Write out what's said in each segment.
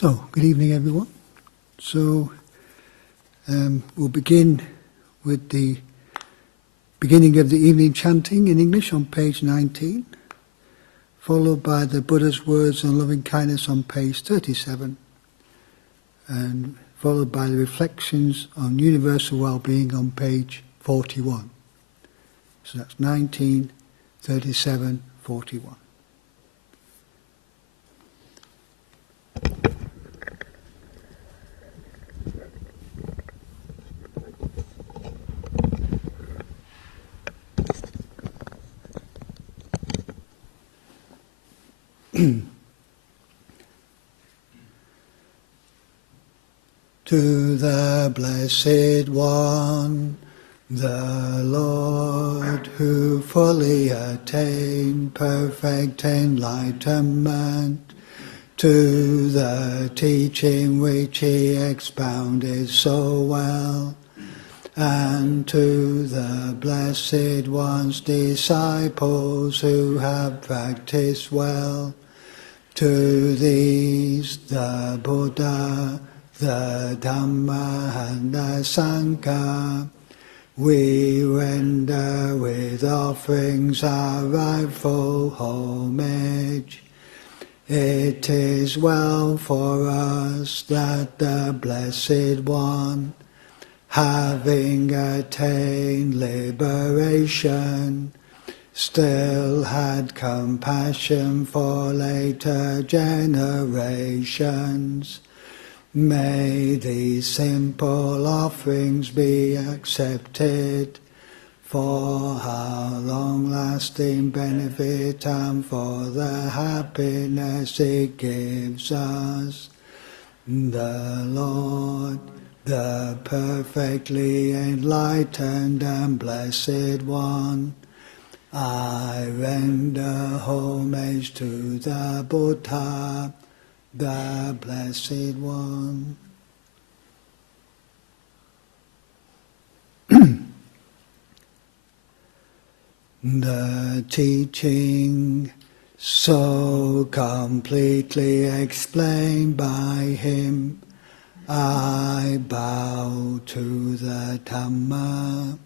So, good evening everyone. So, we'll begin with the beginning of the evening chanting in English on page 19, followed by the Buddha's words on loving kindness on page 37, and followed by the reflections on universal well-being on page 41. So that's 19, 37, 41. To the Blessed One, the Lord, who fully attained perfect enlightenment, to the teaching which he expounded so well, and to the Blessed One's disciples who have practiced well, to these the Buddha, the Dhamma and the Sangha, we render with offerings our rightful homage. It is well for us that the Blessed One, having attained liberation, still had compassion for later generations. May these simple offerings be accepted for our long-lasting benefit and for the happiness it gives us. The Lord, the perfectly enlightened and Blessed One, I render homage to the Buddha, the Blessed One. The teaching so completely explained by him, I bow to the Dhamma.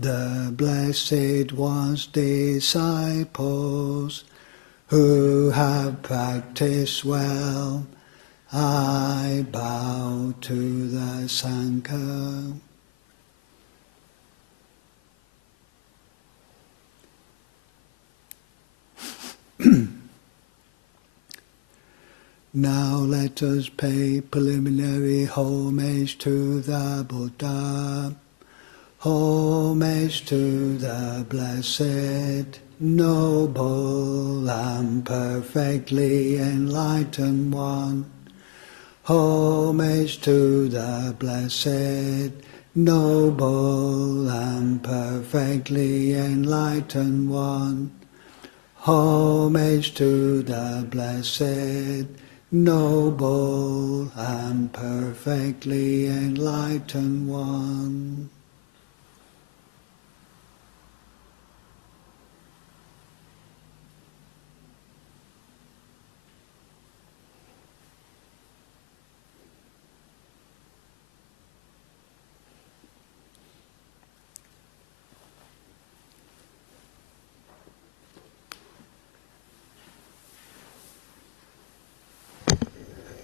The Blessed One's disciples who have practiced well, I bow to the Sangha. Now let us pay preliminary homage to the Buddha. Homage to the Blessed, Noble and perfectly enlightened One. Homage to the Blessed, Noble and perfectly enlightened One. Homage to the Blessed, Noble and perfectly enlightened One.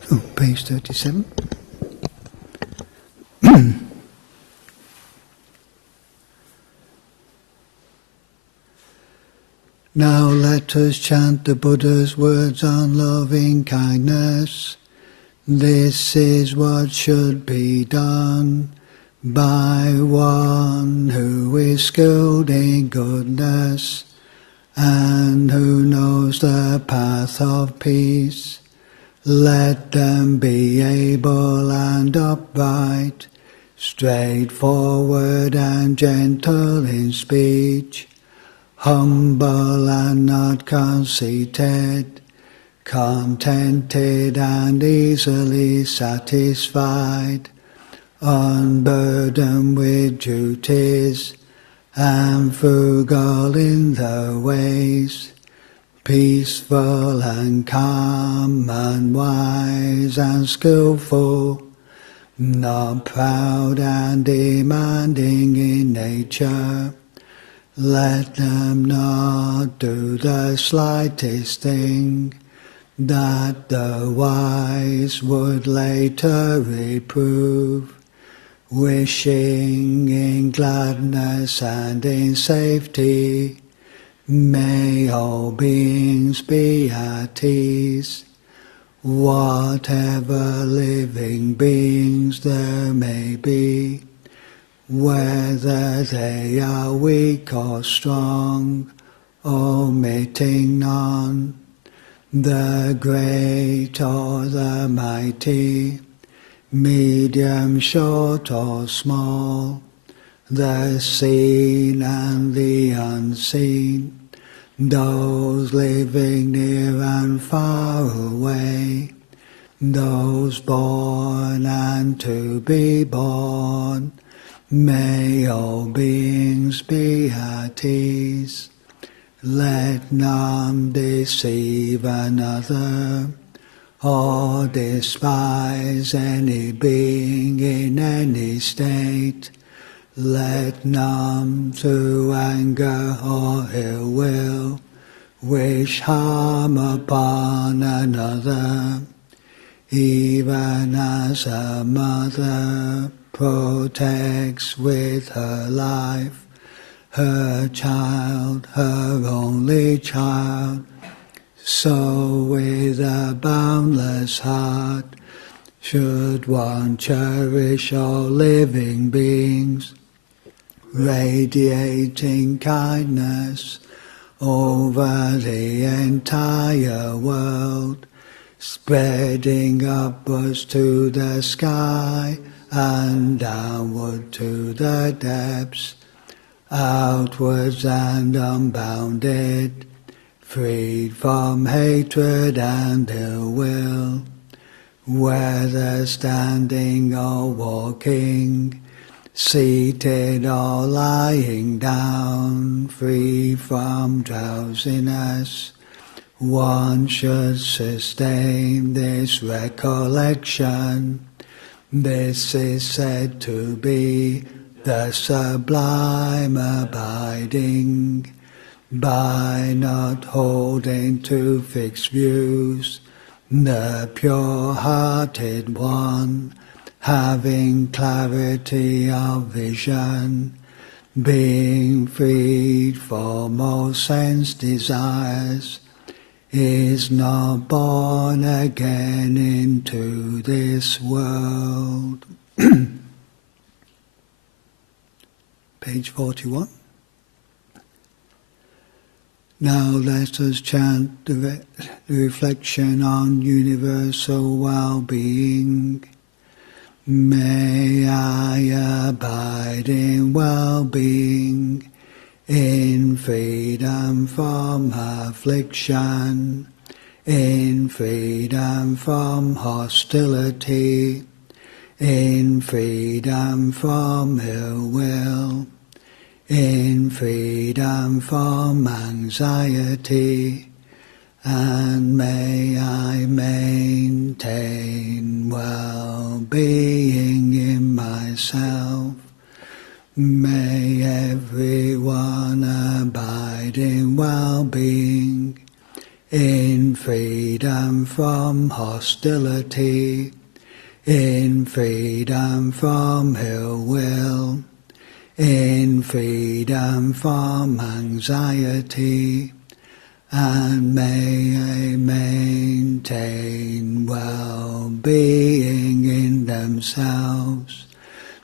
So, page 37. Now let us chant the Buddha's words on loving kindness. This is what should be done by one who is skilled in goodness and who knows the path of peace. Let them be able and upright, straightforward and gentle in speech, humble and not conceited, contented and easily satisfied, unburdened with duties, and frugal in their ways, peaceful and calm and wise and skillful, not proud and demanding in nature. Let them not do the slightest thing that the wise would later reprove, wishing in gladness and in safety. May all beings be at ease, whatever living beings there may be, whether they are weak or strong, omitting none, the great or the mighty, medium, short or small, the seen and the unseen, those living near and far away, those born and to be born. May all beings be at ease. Let none deceive another, or despise any being in any state. Let none through anger or ill will wish harm upon another, even as a mother protects with her life her child, her only child, so with a boundless heart should one cherish all living beings, radiating kindness over the entire world, spreading upwards to the sky and downward to the depths, outwards and unbounded, freed from hatred and ill will, whether standing or walking, seated or lying down, free from drowsiness. One should sustain this recollection. This is said to be the sublime abiding, by not holding to fixed views, the pure-hearted one, having clarity of vision, being freed from all sense desires, is not born again into this world. Page 41. Now let us chant the reflection on universal well-being. May I abide in well-being, in freedom from affliction, in freedom from hostility, in freedom from ill will, in freedom from anxiety, and may I maintain well-being in myself. May everyone abide in well-being, in freedom from hostility, in freedom from ill will, in freedom from anxiety, and may I maintain well-being in themselves.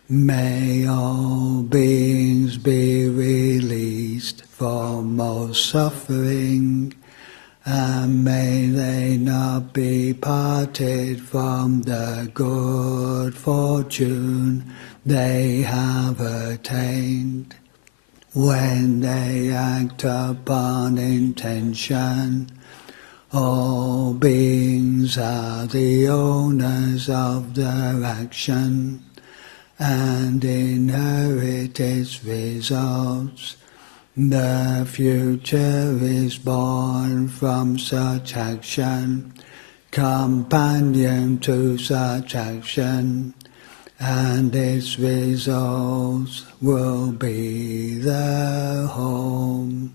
May all beings be released from all suffering, and may they not be parted from the good fortune they have attained. When they act upon intention, all beings are the owners of their action, and inherit its results. The future is born from such action, companion to such action, and its results will be the home.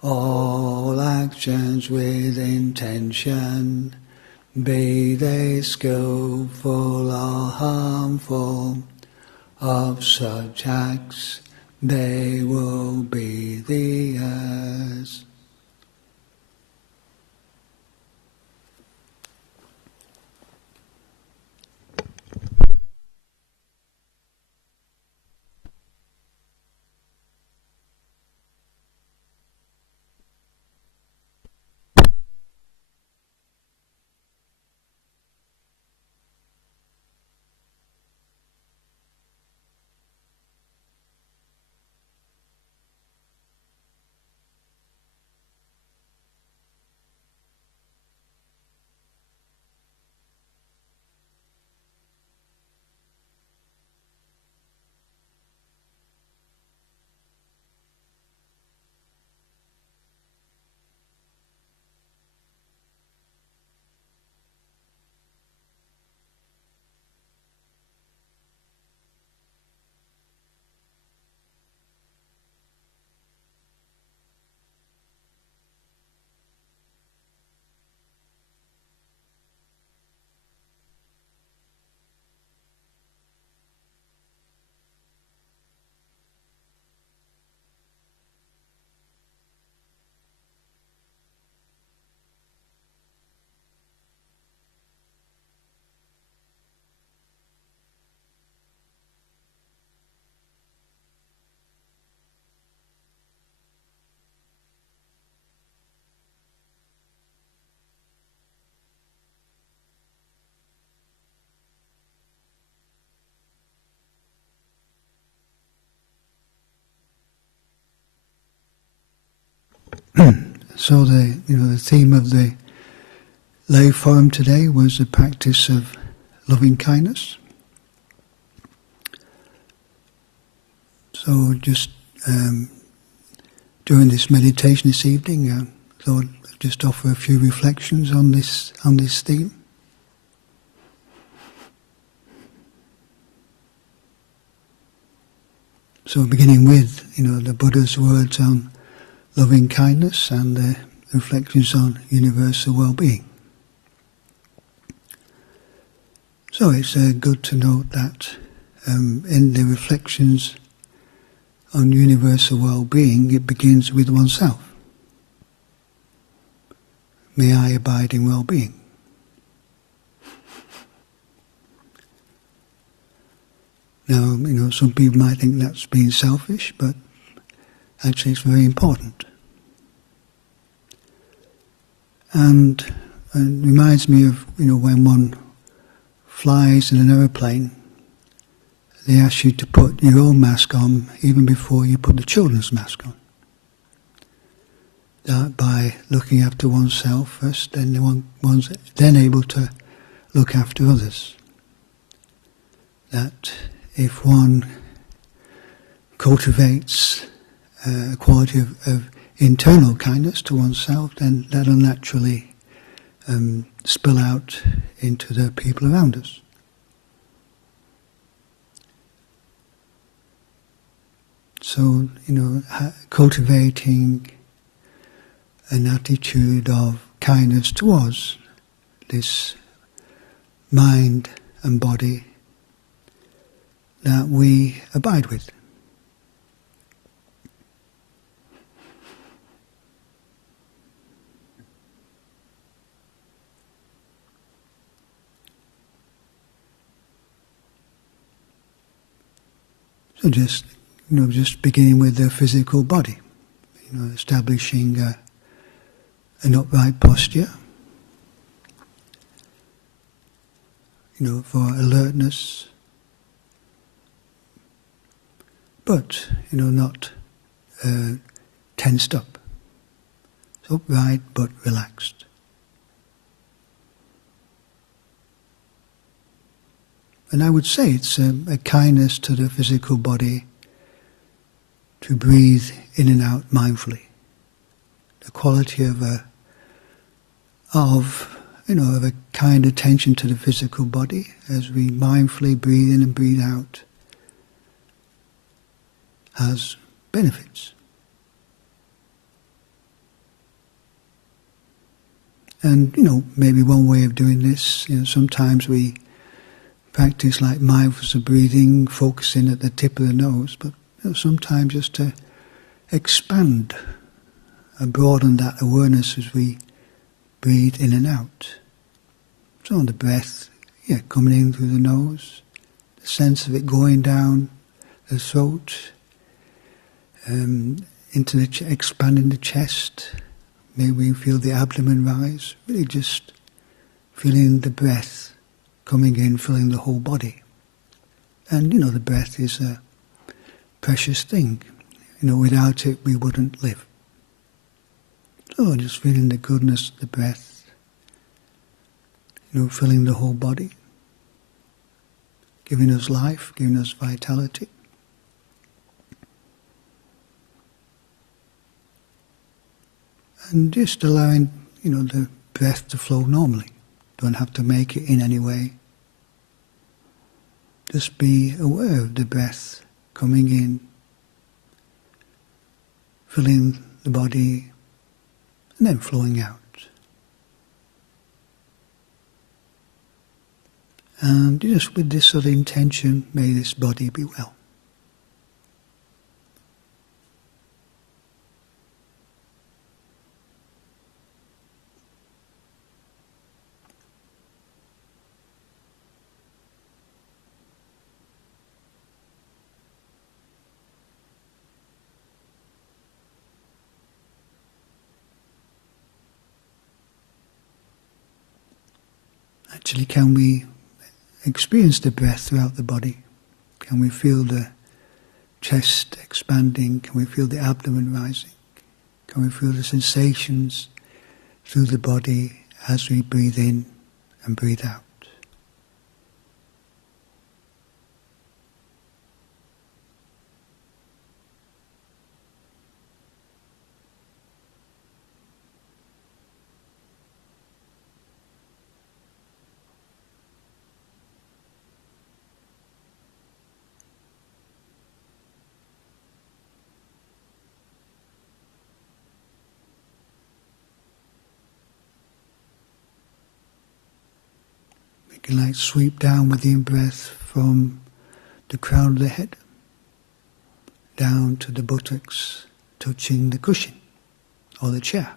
All actions with intention, be they skillful or harmful, of such acts they will be the heirs. So the theme of the lay forum today was the practice of loving kindness. So just during this meditation this evening, I thought I'd just offer a few reflections on this theme. So beginning with the Buddha's words on loving kindness and the reflections on universal well-being. So it's good to note that in the reflections on universal well-being, it begins with oneself. May I abide in well-being. Now, some people might think that's being selfish, but actually it's very important. And it reminds me of, when one flies in an aeroplane, they ask you to put your own mask on even before you put the children's mask on. That by looking after oneself first, then one's then able to look after others. That if one cultivates a quality of internal kindness to oneself, then that'll naturally spill out into the people around us. So, cultivating an attitude of kindness towards this mind and body that we abide with. So just beginning with the physical body, establishing an upright posture, for alertness, but not tensed up. So upright but relaxed. And I would say it's a kindness to the physical body to breathe in and out mindfully. The quality of a kind attention to the physical body as we mindfully breathe in and breathe out has benefits. And, maybe one way of doing this, sometimes we practice like mindfulness of breathing, focusing at the tip of the nose, but sometimes just to expand and broaden that awareness as we breathe in and out. So the breath, coming in through the nose, the sense of it going down the throat, into expanding the chest. Maybe we feel the abdomen rise, really just feeling the breath coming in, filling the whole body. And, the breath is a precious thing. Without it we wouldn't live. So just feeling the goodness of the breath, filling the whole body, giving us life, giving us vitality. And just allowing, the breath to flow normally. Don't have to make it in any way. Just be aware of the breath coming in, filling the body, and then flowing out. And just with this sort of intention, may this body be well. Actually, can we experience the breath throughout the body? Can we feel the chest expanding? Can we feel the abdomen rising? Can we feel the sensations through the body as we breathe in and breathe out? We can like sweep down with the in-breath from the crown of the head down to the buttocks, touching the cushion or the chair.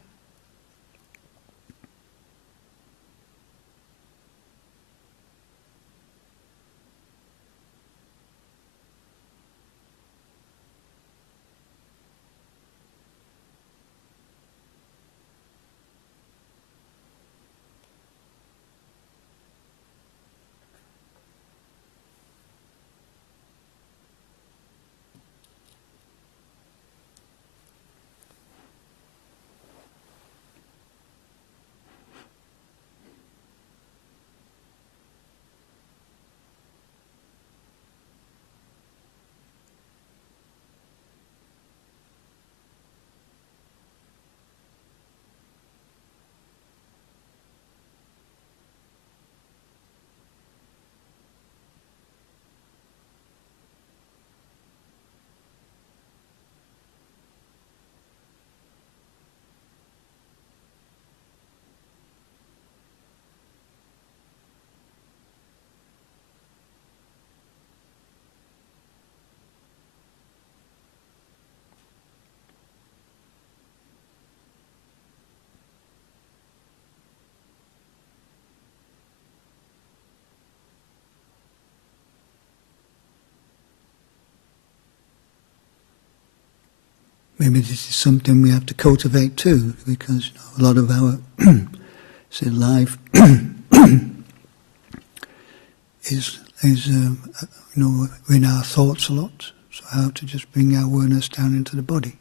Maybe this is something we have to cultivate too, because a lot of our life is we're in our thoughts a lot. So how to just bring our awareness down into the body.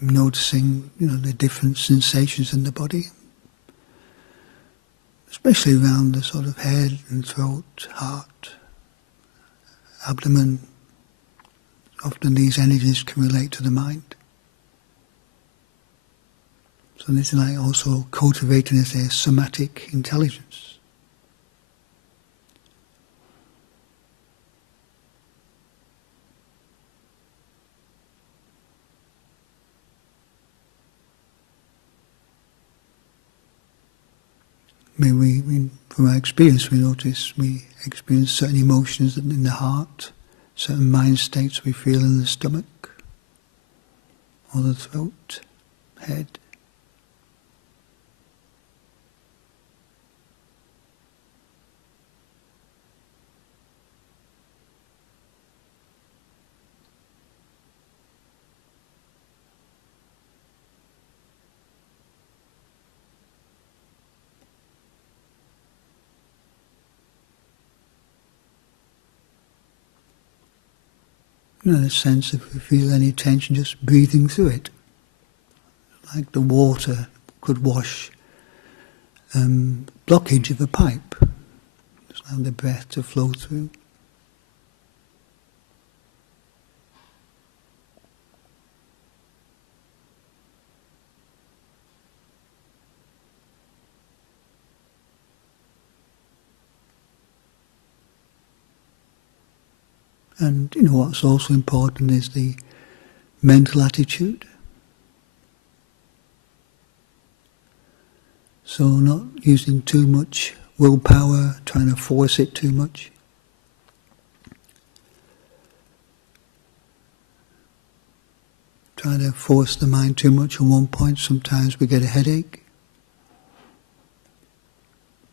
noticing, the different sensations in the body, especially around the sort of head and throat, heart, abdomen. Often these energies can relate to the mind. So this is like also cultivating, as a somatic intelligence. From our experience, we experience certain emotions in the heart, certain mind states we feel in the stomach, or the throat, head. The sense if we feel any tension, just breathing through it. Like the water could wash blockage of a pipe. Just allow the breath to flow through. And what's also important is the mental attitude. So not using too much willpower, trying to force it too much. Trying to force the mind too much on one point, sometimes we get a headache.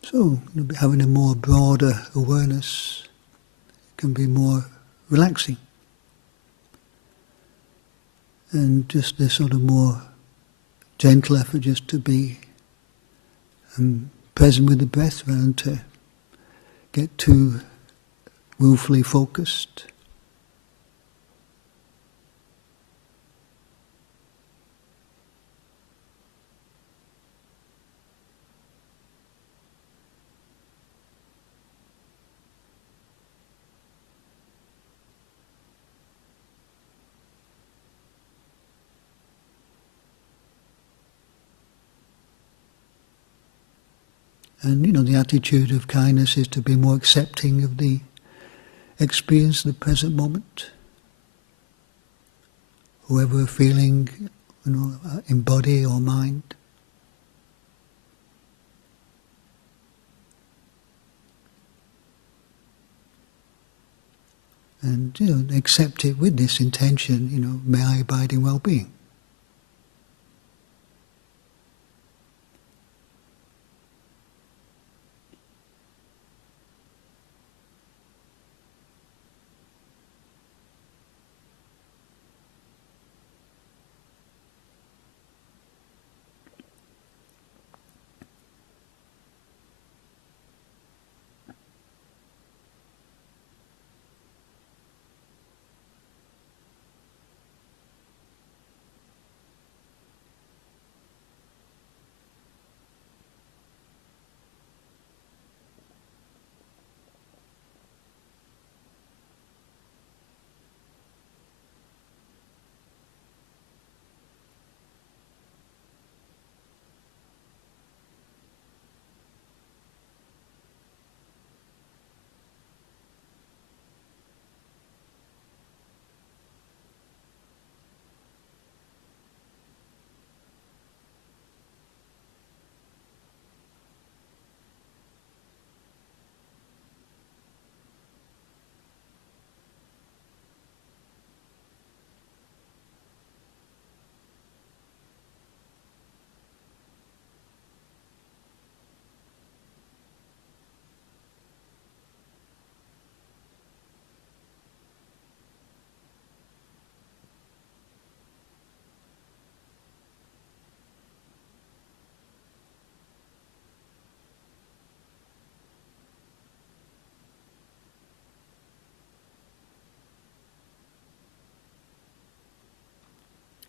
So having a more broader awareness can be more relaxing. And just this sort of more gentle effort just to be present with the breath rather than to get too willfully focused. And the attitude of kindness is to be more accepting of the experience of the present moment. Whoever we're feeling, in body or mind. And accept it with this intention, may I abide in well-being.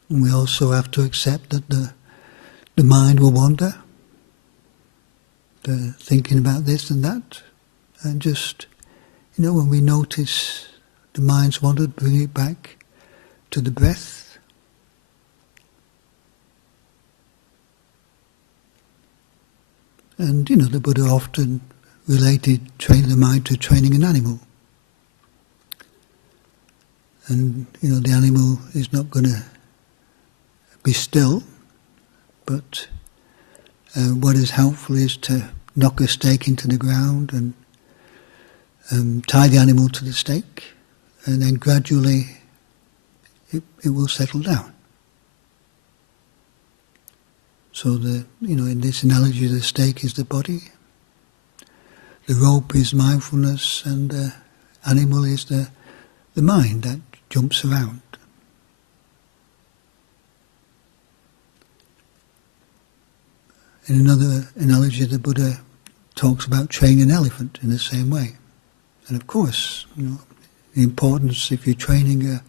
And we also have to accept that the mind will wander, thinking about this and that, and just, when we notice the mind's wandered, bring it back to the breath. And, the Buddha often related training the mind to training an animal. And, the animal is not going to be still, but what is helpful is to knock a stake into the ground and tie the animal to the stake, and then gradually it will settle down. So in this analogy, the stake is the body, the rope is mindfulness, and the animal is the mind that jumps around. In another analogy, the Buddha talks about training an elephant in the same way. And of course, the importance, if you're training a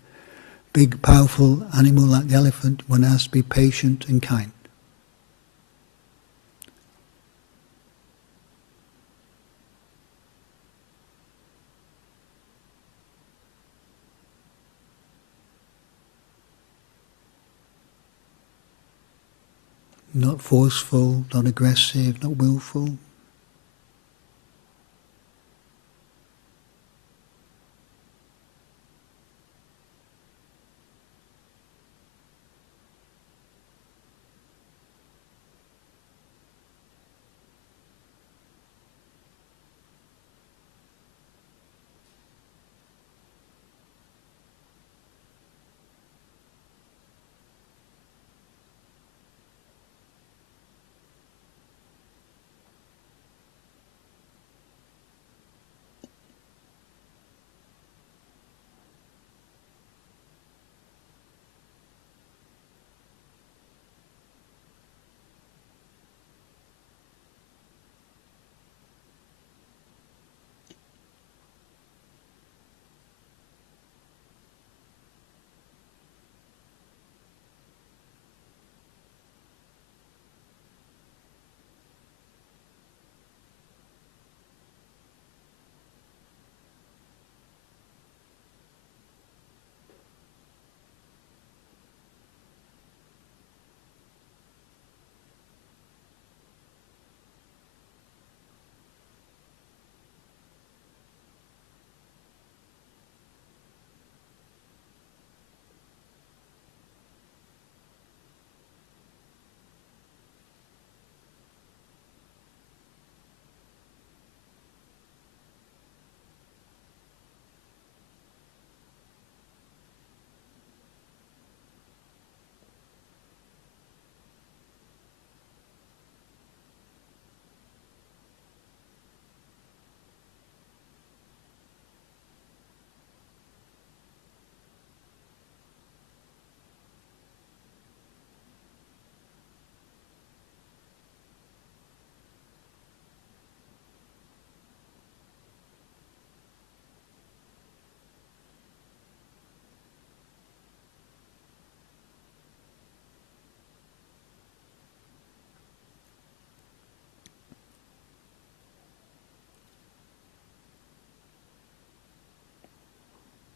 big, powerful animal like the elephant, one has to be patient and kind. Not forceful, not aggressive, not willful.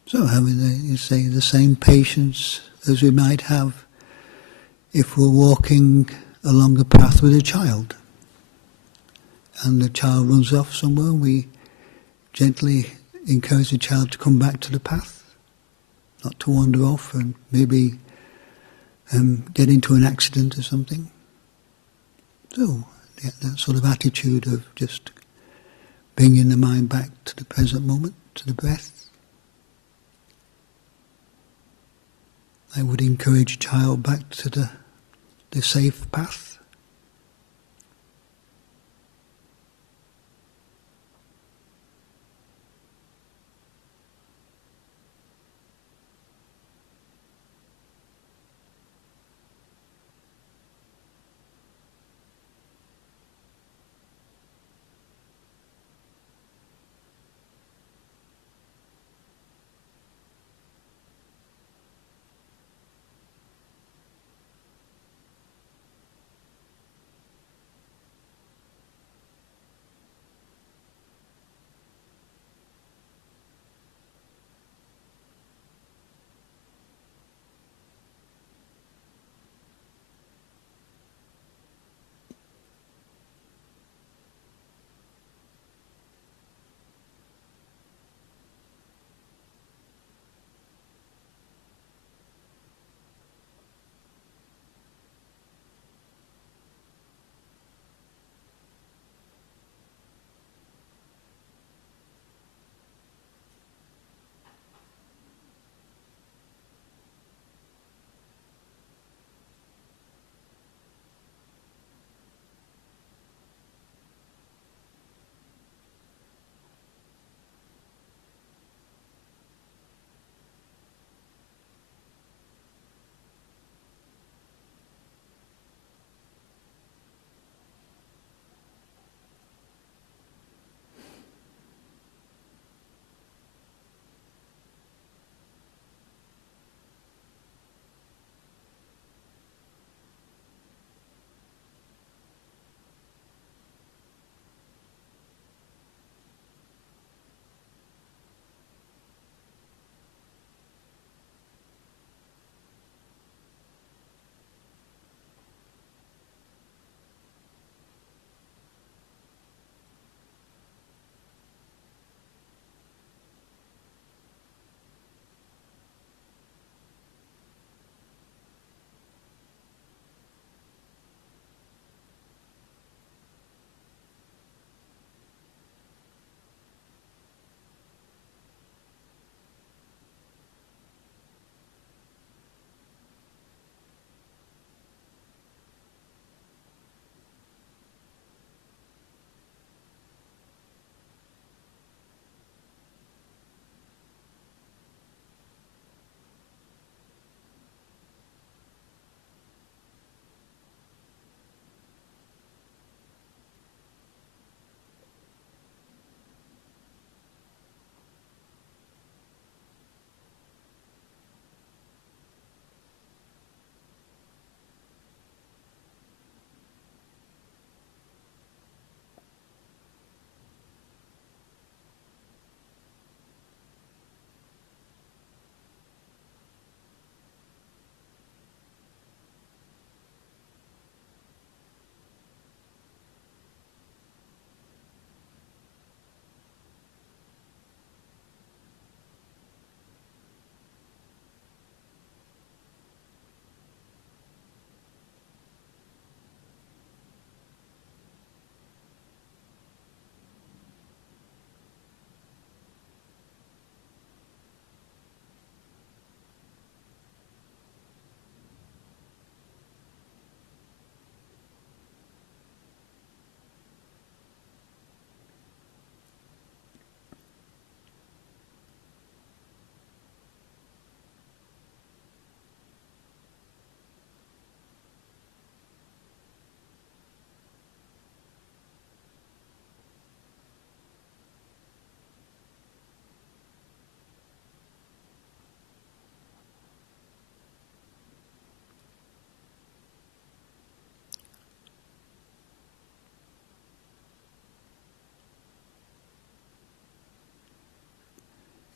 So having, the same patience as we might have if we're walking along the path with a child and the child runs off somewhere, we gently encourage the child to come back to the path, not to wander off and maybe get into an accident or something. So that sort of attitude of just bringing the mind back to the present moment, to the breath. I would encourage a child back to the safe path.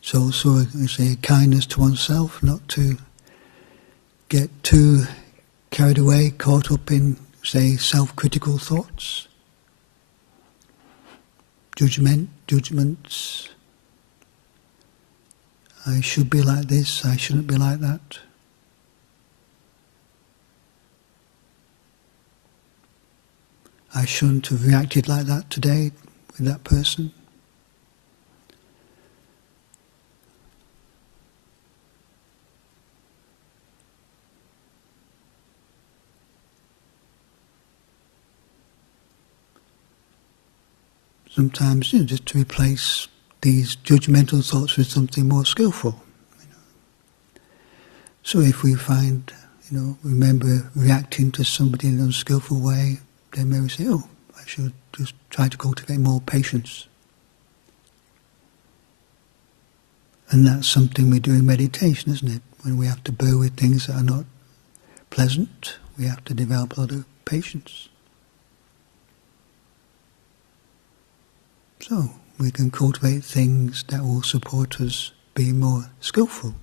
It's also, say, kindness to oneself, not to get too carried away, caught up in, say, self-critical thoughts, judgments. I should be like this, I shouldn't be like that. I shouldn't have reacted like that today with that person. Sometimes, just to replace these judgmental thoughts with something more skillful. So if we find, remember reacting to somebody in an unskillful way, then maybe say, I should just try to cultivate more patience. And that's something we do in meditation, isn't it? When we have to bear with things that are not pleasant, we have to develop a lot of patience. So we can cultivate things that will support us being more skillful,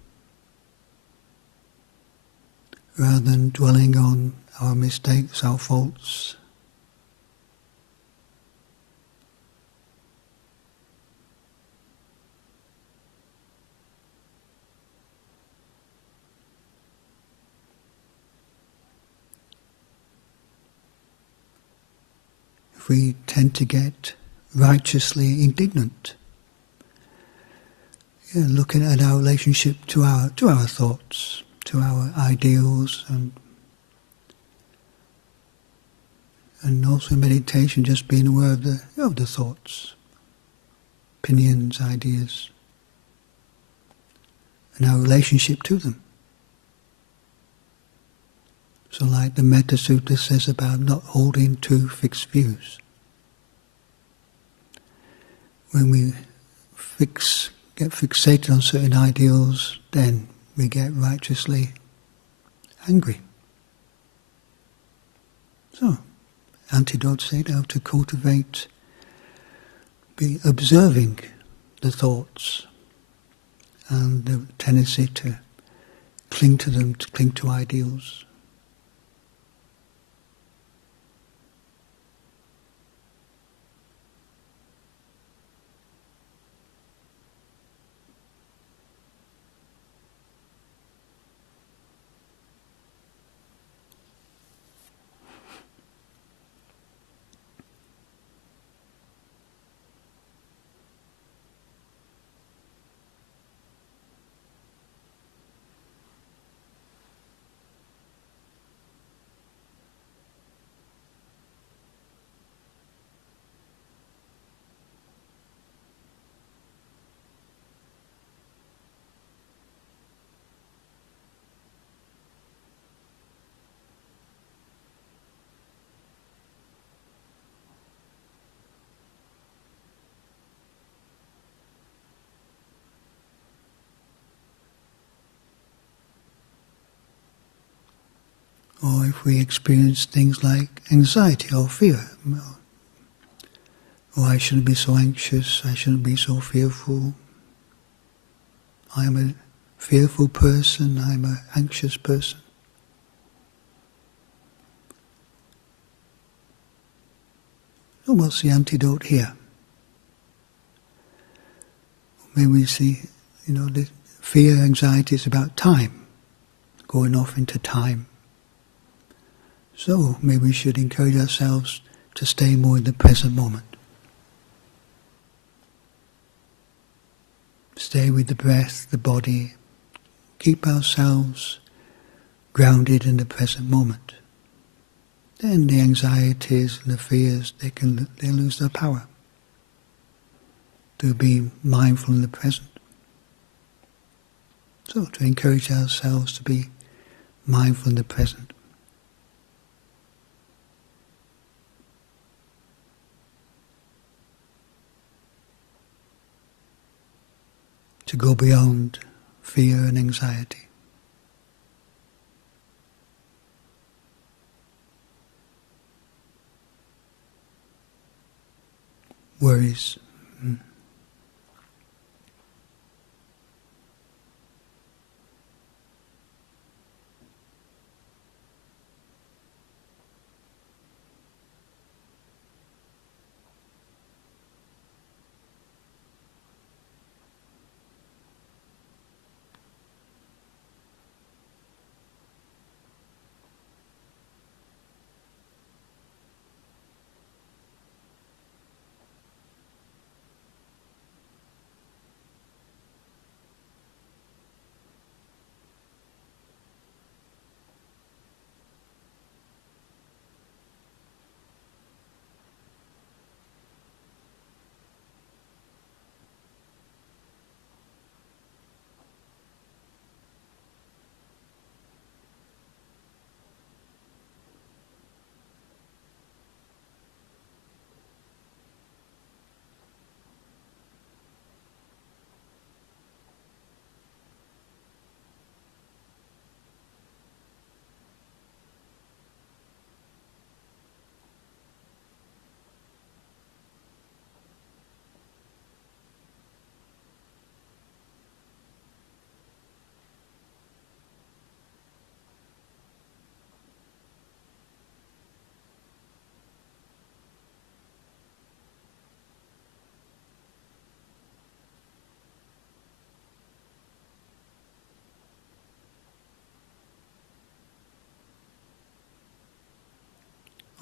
rather than dwelling on our mistakes, our faults. If we tend to get righteously indignant, looking at our relationship to our thoughts, to our ideals, and also in meditation, just being aware of the thoughts, opinions, ideas, and our relationship to them. So, like the Metta Sutta says about not holding to fixed views. When we get fixated on certain ideals, then we get righteously angry. So, antidote said how to cultivate, be observing the thoughts and the tendency to cling to them, to cling to ideals. Or if we experience things like anxiety or fear, I shouldn't be so anxious, I shouldn't be so fearful, I'm a fearful person, I'm an anxious person. So what's the antidote here? Maybe we see, the fear, anxiety is about time, going off into time. So maybe we should encourage ourselves to stay more in the present moment. Stay with the breath, the body. Keep ourselves grounded in the present moment. Then the anxieties and the fears, they lose their power. To be mindful in the present. So to encourage ourselves to be mindful in the present. To go beyond fear and anxiety. Worries.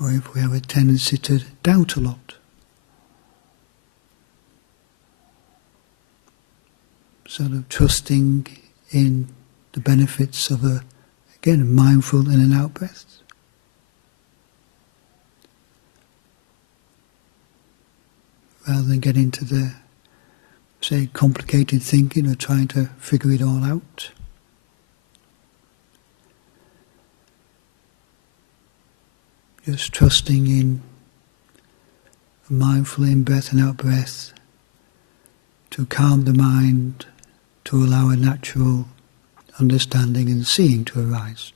or if we have a tendency to doubt a lot. Sort of trusting in the benefits of a mindful in and out breath. Rather than get into the, say, complicated thinking or trying to figure it all out. Just trusting in a mindful in-breath and out-breath to calm the mind, to allow a natural understanding and seeing to arise.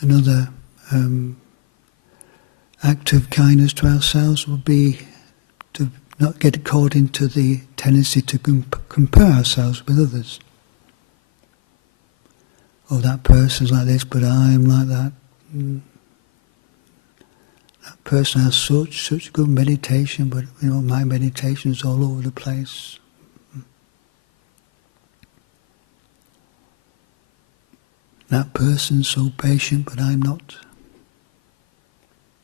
Another act of kindness to ourselves would be to not get caught into the tendency to compare ourselves with others. Oh, that person's like this, but I'm like that. That person has such good meditation, but my meditation is all over the place. That person's so patient, but I'm not.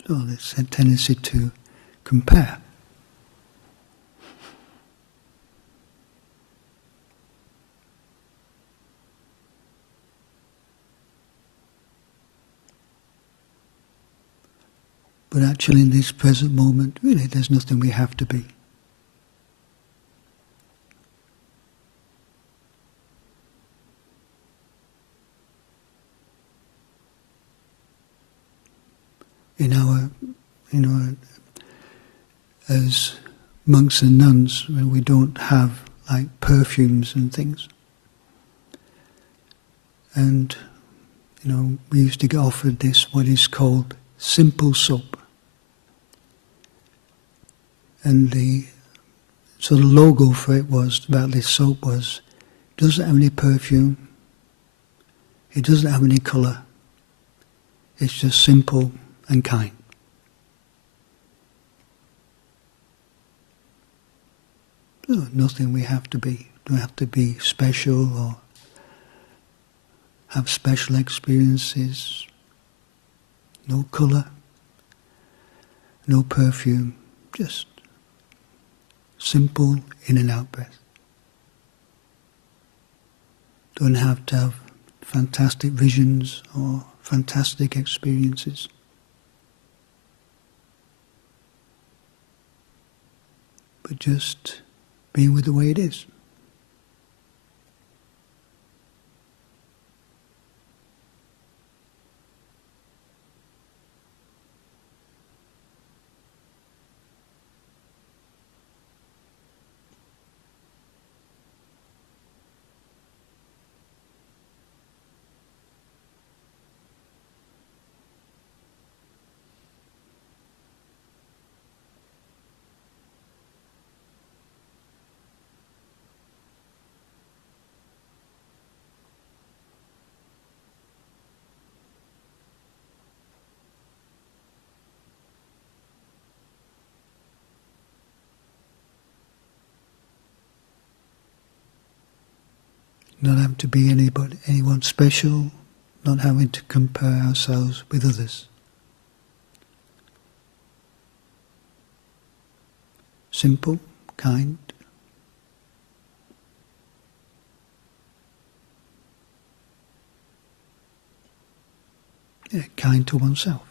So there's a tendency to compare. But actually in this present moment, really there's nothing we have to be. As monks and nuns, we don't have like perfumes and things. And we used to get offered this, what is called simple soap. And the sort of logo for it was, about this soap was, it doesn't have any perfume, it doesn't have any colour, it's just simple and kind. So nothing we have to be. Don't have to be special or have special experiences. No colour, no perfume, just simple in and out breath. Don't have to have fantastic visions or fantastic experiences. But just being with the way it is. Not having to be anyone special, not having to compare ourselves with others. Simple, kind. Yeah, kind to oneself.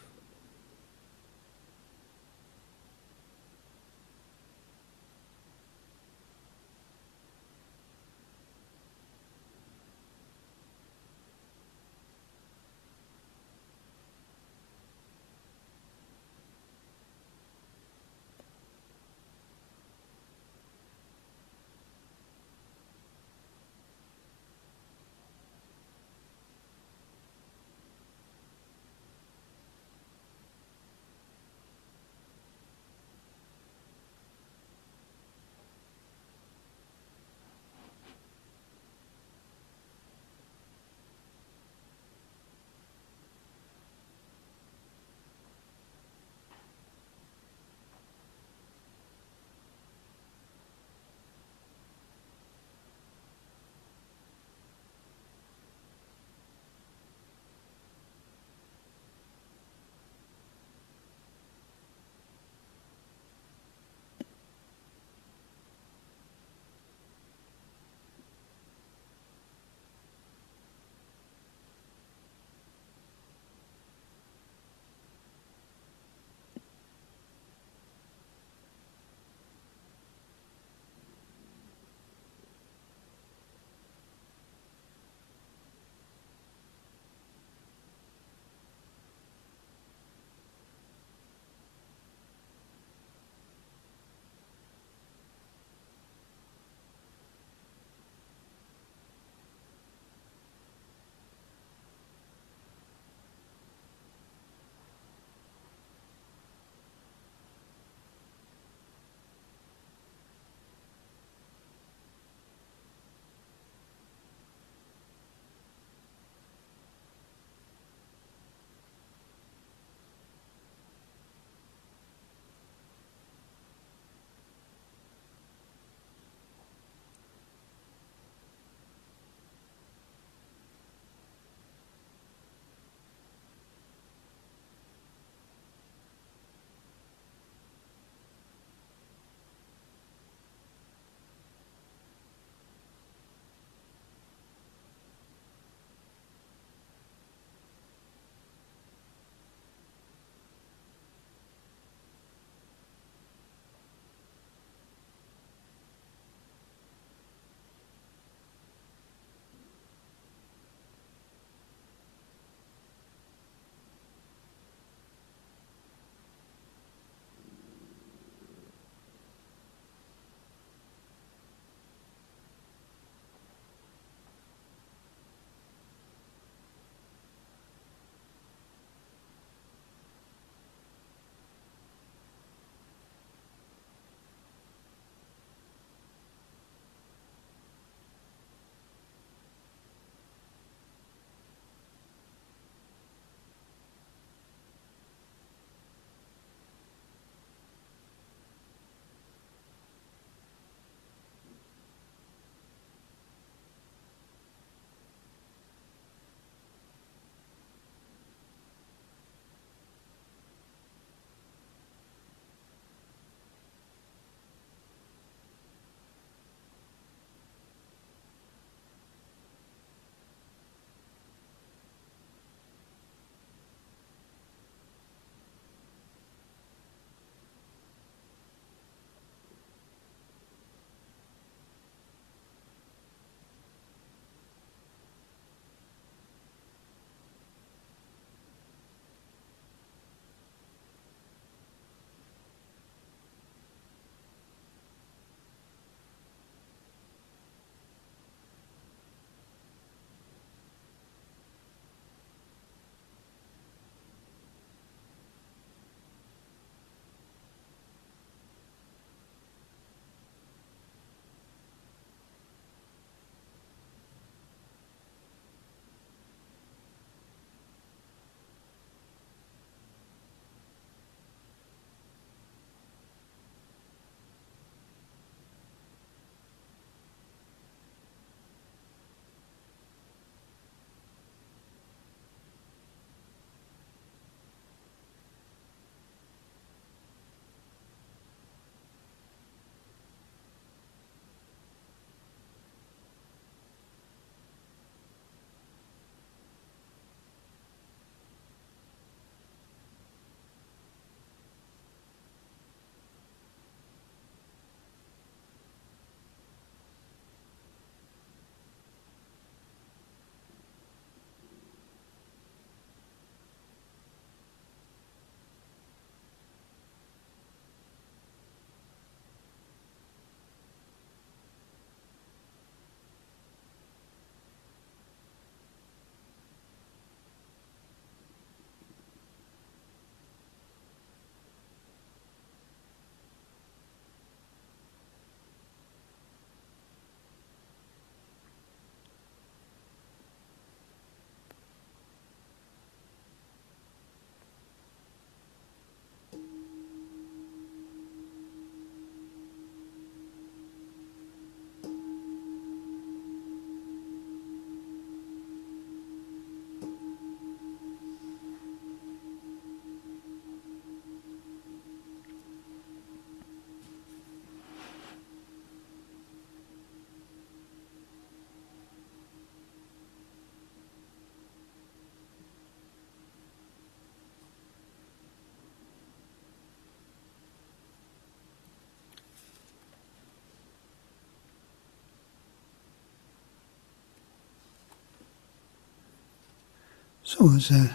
So as a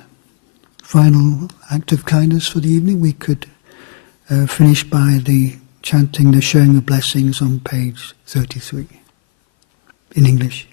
final act of kindness for the evening, we could finish by the chanting the sharing of blessings on page 33 in English.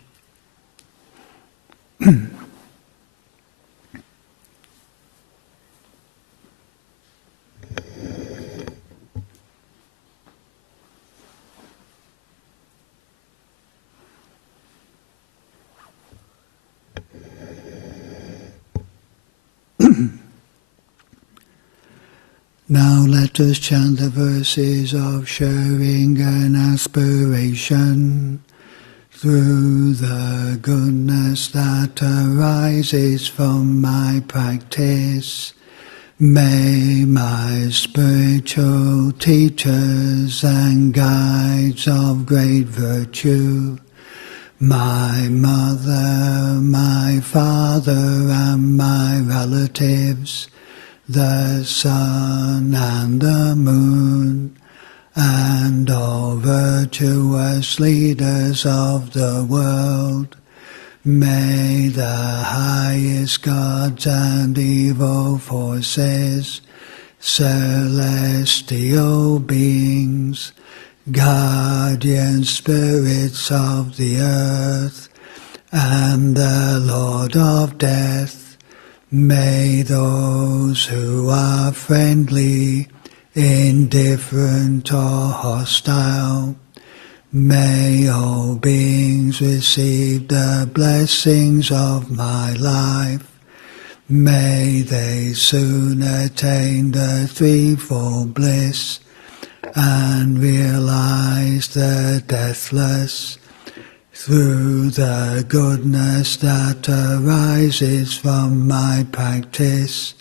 Now let us chant the verses of sharing and aspiration through the goodness that arises from my practice. May my spiritual teachers and guides of great virtue, my mother, my father, and my relatives, the sun and the moon, and all virtuous leaders of the world, may the highest gods and evil forces, celestial beings, guardian spirits of the earth, and the Lord of Death, may those who are friendly, indifferent or hostile, may all beings receive the blessings of my life. May they soon attain the threefold bliss and realize the deathless, through the goodness that arises from my practice,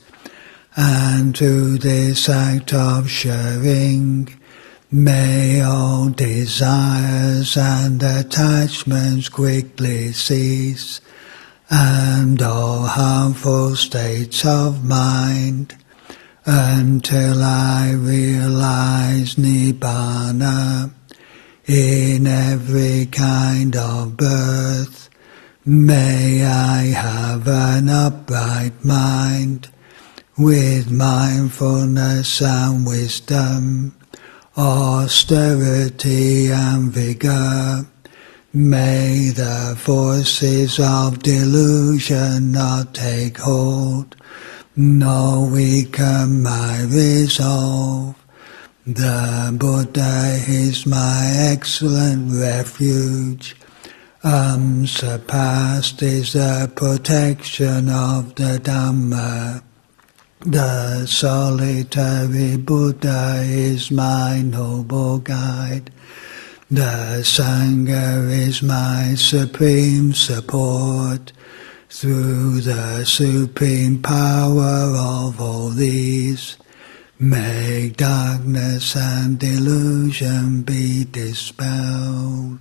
and through this act of sharing, may all desires and attachments quickly cease, and all harmful states of mind, until I realize Nibbana. In every kind of birth, may I have an upright mind, with mindfulness and wisdom, austerity and vigour. May the forces of delusion not take hold, nor weaken my resolve. The Buddha is my excellent refuge. Unsurpassed is the protection of the Dhamma. The solitary Buddha is my noble guide. The Sangha is my supreme support. Through the supreme power of all these, may darkness and delusion be dispelled.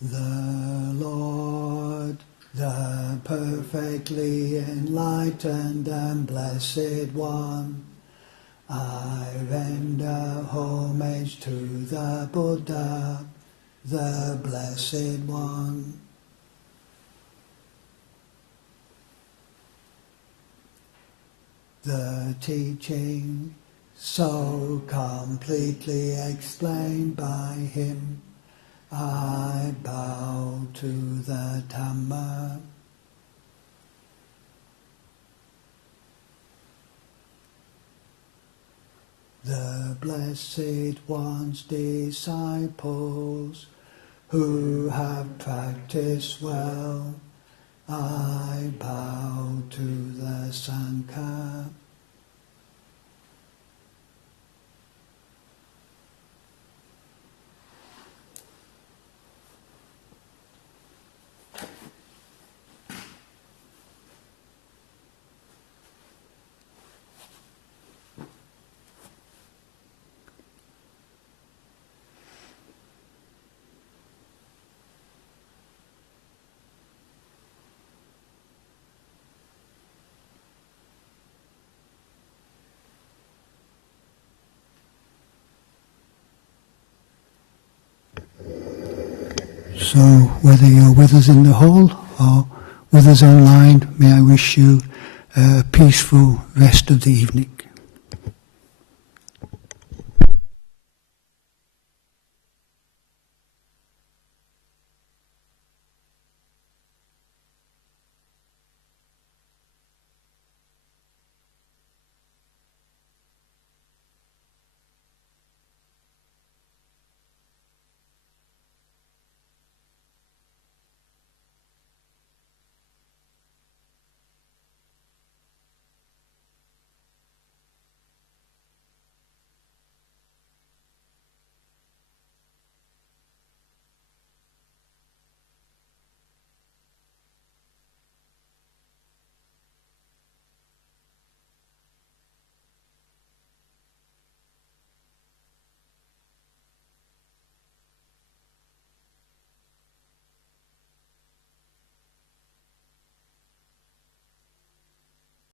The Lord, the perfectly enlightened and blessed One, I render homage to the Buddha, the Blessed One. The teaching, so completely explained by him, I bow to the Dhamma. the Blessed One's disciples, who have practiced well, I bow to the Sangha. So whether you're with us in the hall or with us online, may I wish you a peaceful rest of the evening.